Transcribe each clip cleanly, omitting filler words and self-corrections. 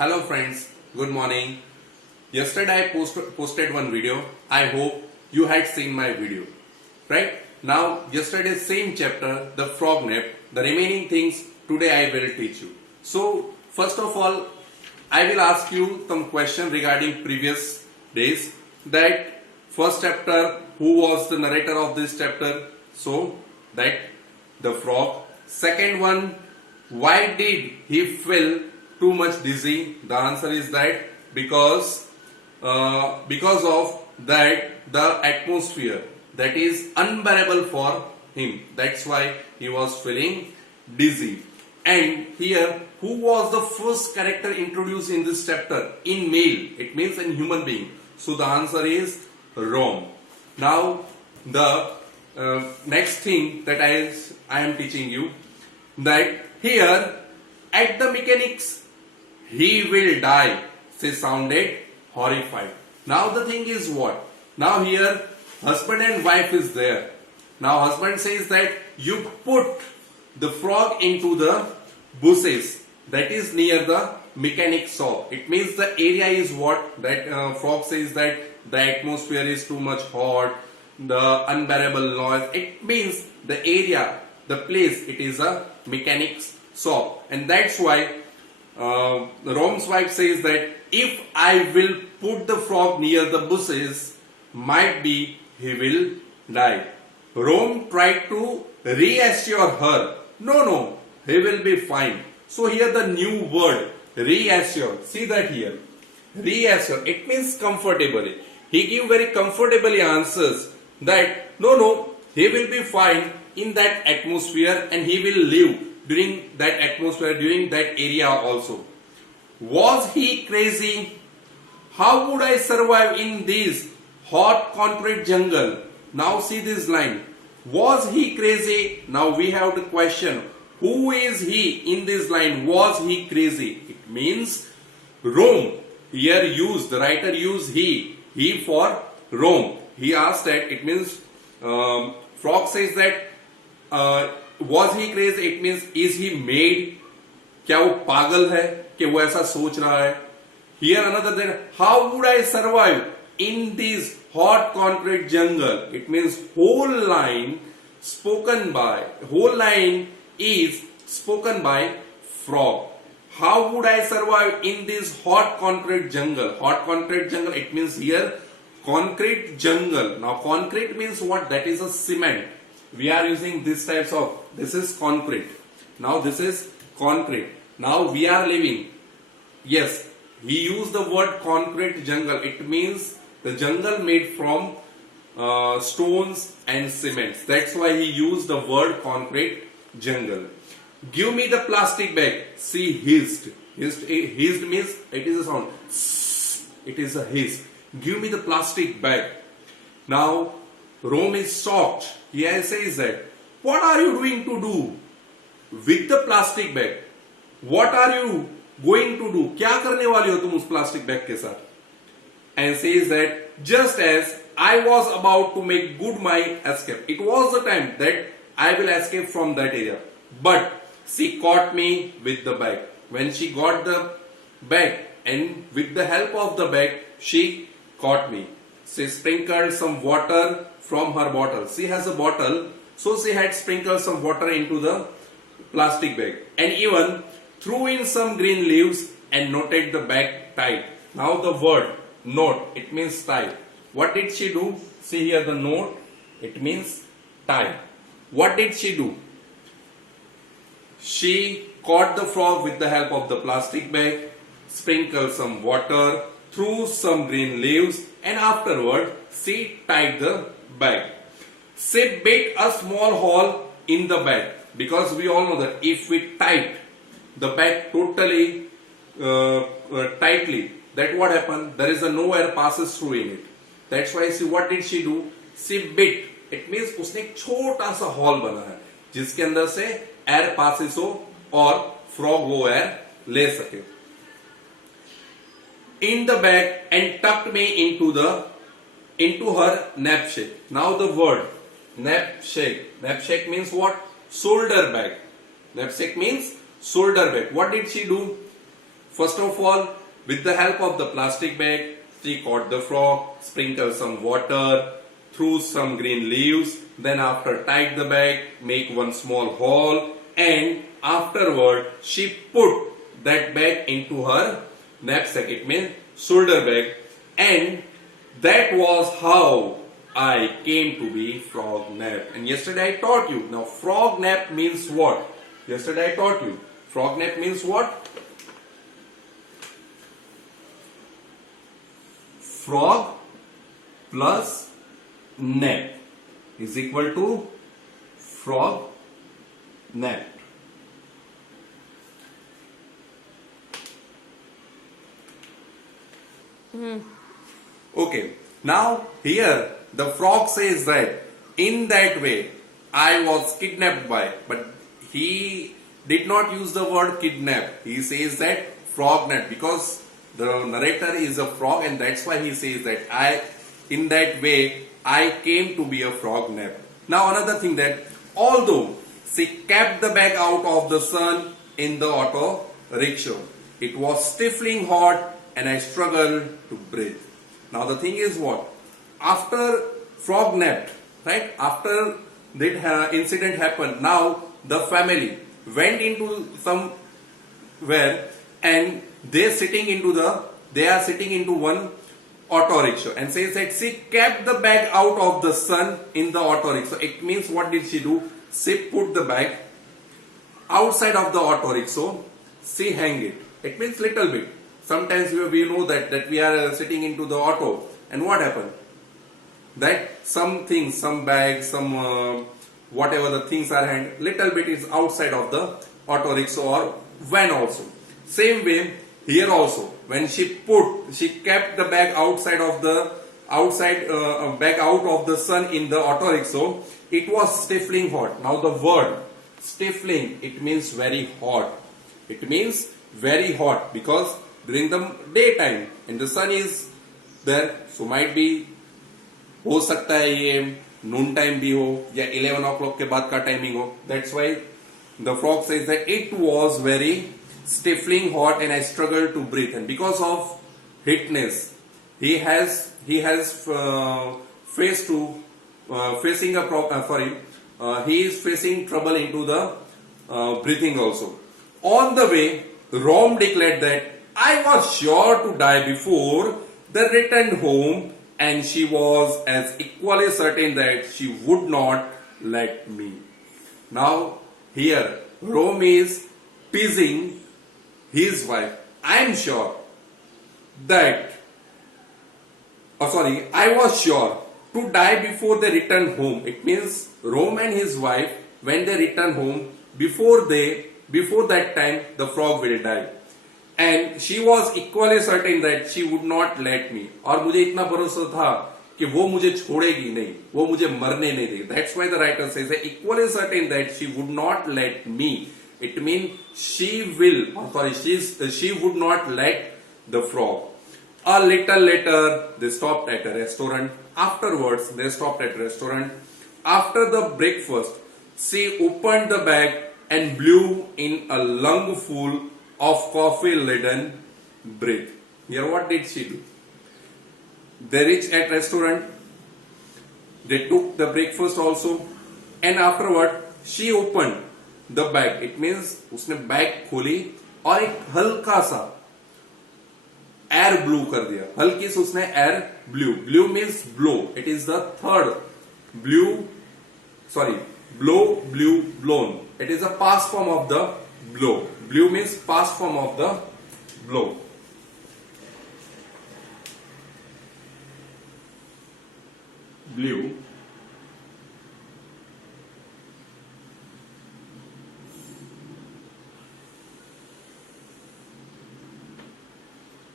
Hello friends, good morning. Yesterday I posted one video. I hope you had seen my video. Right? Now yesterday's same chapter, the frog nap, the remaining things today I will teach you. So first of all, I will ask you some question regarding previous days. That first chapter, who was the narrator of this chapter? So that the frog. Second one, why did he feel too much dizzy? The answer is that because of that the atmosphere that is unbearable for him. That's why he was feeling dizzy. And here, who was the first character introduced in this chapter? In male, it means in human being. So the answer is Rome. Now the next thing that I am teaching you, that here at the mechanics he will die, she sounded horrified. Now the thing is what? Now here husband and wife is there. Now husband says that you put the frog into the bushes that is near the mechanic shop. It means the area is what? That frog says that the atmosphere is too much hot, the unbearable noise. It means the area, the place, it is a mechanic's shop. And that's why Rome's wife says that if I will put the frog near the bushes, might be he will die. Rome tried to reassure her. No, he will be fine. So here the new word, reassure. See that here. Reassure. It means comfortably. He give very comfortably answers that no, he will be fine in that atmosphere and he will live during that atmosphere, during that area also. Was he crazy? How would I survive in this hot concrete jungle? Now see this line. Was he crazy? Now we have to question, who is he in this line? Was he crazy? It means Rome. Here used, the writer used he for Rome. He asked that, it means frog says that was he crazy? It means is he made? क्या वो पागल है कि वो ऐसा सोच रहा है? Here another thing, how would I survive in this hot concrete jungle? It means whole line is spoken by frog. How would I survive in this hot concrete jungle? Hot concrete jungle, it means here concrete jungle. Now concrete means what? That is a cement. We are using this types of, this is concrete. Now this is concrete. Now we are living. Yes, he used the word concrete jungle. It means the jungle made from stones and cements. That's why he used the word concrete jungle. Give me the plastic bag. See, hissed. Hissed means it is a sound. It is a hiss. Give me the plastic bag. Now Rome is shocked. He says that, what are you going to do with the plastic bag? What are you going to do? क्या करने वाले हो तुम उस plastic bag के साथ? And says that just as I was about to make good my escape. It was the time that I will escape from that area. But she caught me with the bag. When she got the bag and with the help of the bag, she caught me. She sprinkled some water from her bottle. She has a bottle, so she had sprinkled some water into the plastic bag and even threw in some green leaves and knotted the bag tight. Now the word knot, it means tie. What did she do? See here the knot, it means tie. What did she do? She caught the frog with the help of the plastic bag, sprinkled some water, threw some green leaves, and afterward she tied the bag. She bit a small hole in the bag, because we all know that if we tight the bag totally tightly, that what happened? There is no air passes through in it. That's why see what did she do? She bit. It means उसने एक छोटा सा hall बना है जिसके अंदर से air passes हो और फ्रॉग वो एयर ले सके. In the bag and tucked me into her knapsack. Now the word knapsack. Knapsack means what? Shoulder bag. Knapsack means shoulder bag. What did she do? First of all, with the help of the plastic bag, she caught the frog, sprinkled some water, threw some green leaves, then after tied the bag, make one small hole, and afterward she put that bag into her knapsack, it means shoulder bag, and that was how I came to be frog nap. And yesterday I taught you. Now frog nap means what? Yesterday I taught you. Frog nap means what? Frog plus nap is equal to frog nap. Okay, now here the frog says that in that way I was kidnapped by, but he did not use the word kidnap. He says that frog nap because the narrator is a frog, and that's why he says that in that way I came to be a frog nap. Now another thing, that although she kept the bag out of the sun in the auto rickshaw, it was stifling hot and I struggled to breathe. Now the thing is what? After frog napped, right? After that incident happened, now the family went into somewhere and they are sitting into one auto rickshaw, and says that she kept the bag out of the sun in the auto rickshaw. It means what did she do? She put the bag outside of the auto rickshaw. She hang it. It means little bit. Sometimes we know that we are sitting into the auto, and what happened? That some things, some bags, some whatever the things are hanged, little bit is outside of the auto rickshaw or van also. Same way here also, when she kept the bag outside of the bag out of the sun in the auto rickshaw. It was stifling hot. Now the word stifling, it means very hot. It means very hot because during the daytime and the sun is there, so might be हो सकता है ये noon time भी हो या 11 o'clock के बाद का timing हो. That's why the frog says that it was very stifling hot and I struggled to breathe, and because of heatness he is facing trouble into the breathing also. On the way, Rome declared that I was sure to die before the return home, and she was as equally certain that she would not let me. Now here Rome is teasing his wife. I am sure that I was sure to die before they return home. It means Rome and his wife, when they return home, before that time the frog will die, and she was equally certain that she would not let me. और मुझे इतना भरोसा था कि वो मुझे छोड़ेगी नहीं, वो मुझे मरने नहीं देगी. That's why the writer says that equally certain that she would not let me. It means she would not let the frog. A little later, they stopped at a restaurant. Afterwards, they stopped at a restaurant. After the breakfast, she opened the bag and blew in a lungful of coffee-laden breath. Here, what did she do? They reached at restaurant. They took the breakfast also, and afterward, she opened the bag. It means उसने bag खोली और एक हल्का सा air blue कर दिया. हल्की से उसने air blue means blow. It is the third blown. It is a past form of the blow. Blew means past form of the blow. Blew.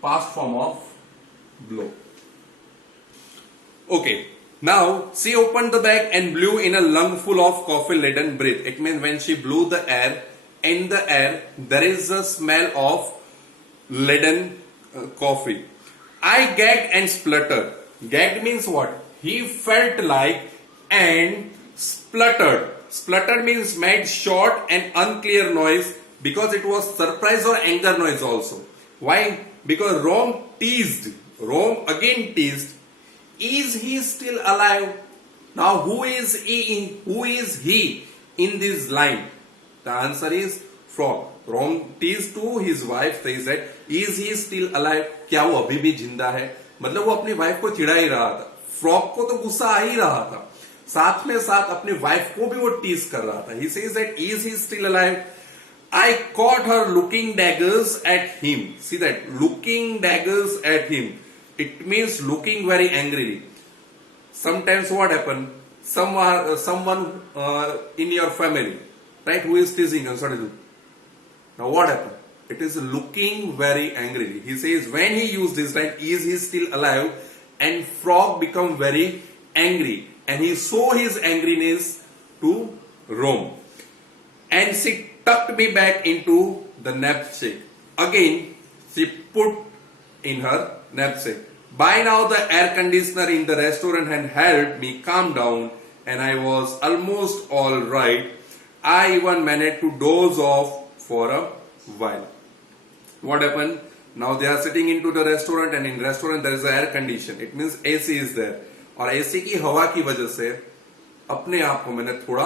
Past form of blow. Okay. Now, she opened the bag and blew in a lungful of coffee-laden breath. It means when she blew the air, in the air, there is a smell of leaden coffee. I gagged and spluttered. Gagged means what? He felt like and spluttered. Spluttered means made short and unclear noise because it was surprise or anger noise also. Why? Because Rome again teased, is he still alive? Now who is he in this line? The answer is frog. Rome teased to his wife, says that, is he still alive? क्या वो अभी भी जिंदा है? मतलब वो अपनी wife को चिढ़ा ही रहा था. फ्रॉग को तो गुस्सा आ ही रहा था, साथ में साथ अपनी वाइफ को भी वो टीज कर रहा था. He says that, is he still alive? I caught her looking daggers at him. See that, looking daggers at him. It means looking very angrily. Sometimes what happen? Someone in your family, right, who is teasing you. Now what happened? It is looking very angrily. He says when he used this line, is he still alive? And frog become very angry, and he show his angriness to Rome. And she tucked me back into the knapsack. Again, she put in her knapsack. By now, the air conditioner in the restaurant had helped me calm down, and I was almost all right. I even managed to doze off for a while. What happened? Now they are sitting into the restaurant, and in restaurant there is a air condition. It means AC is there. और AC की हवा की वजह से अपने आप को मैंने थोड़ा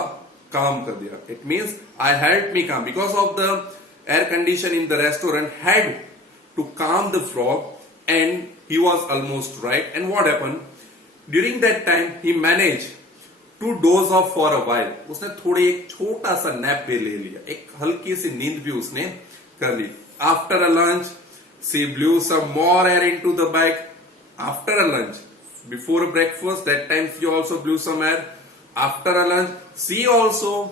काम कर दिया. It means I helped me calm because of the air condition in the restaurant had to calm the frog, and he was almost right. And what happened? During that time he managed to doze off for a while. उसने थोड़ी एक छोटा सा nap भी ले लिया, एक हल्की सी नींद भी उसने कर ली. After a lunch, she blew some more air into the bag. After a lunch, before breakfast, that time she also blew some air. After a lunch, she also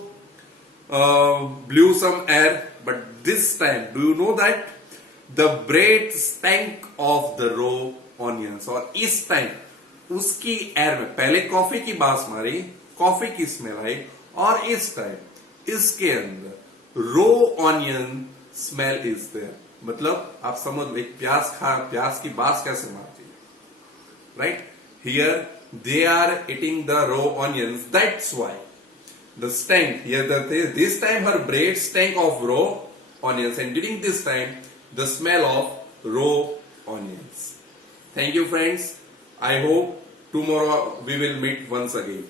blew some air. But this time, do you know that the bread stank of the raw onions? और इस time उसकी air में पहले coffee की बास मारी, coffee की smell आई, और इस टाइम इसके अंदर रो ऑनियन स्मेल इज देयर. मतलब आप समझ लो एक प्याज की बास कैसे मारती है, right? Here they are eating the raw onions, that's why the stank here. This time her bread stank of raw onions, and during this time the smell of raw onions. Thank you friends. I hope tomorrow we will meet once again.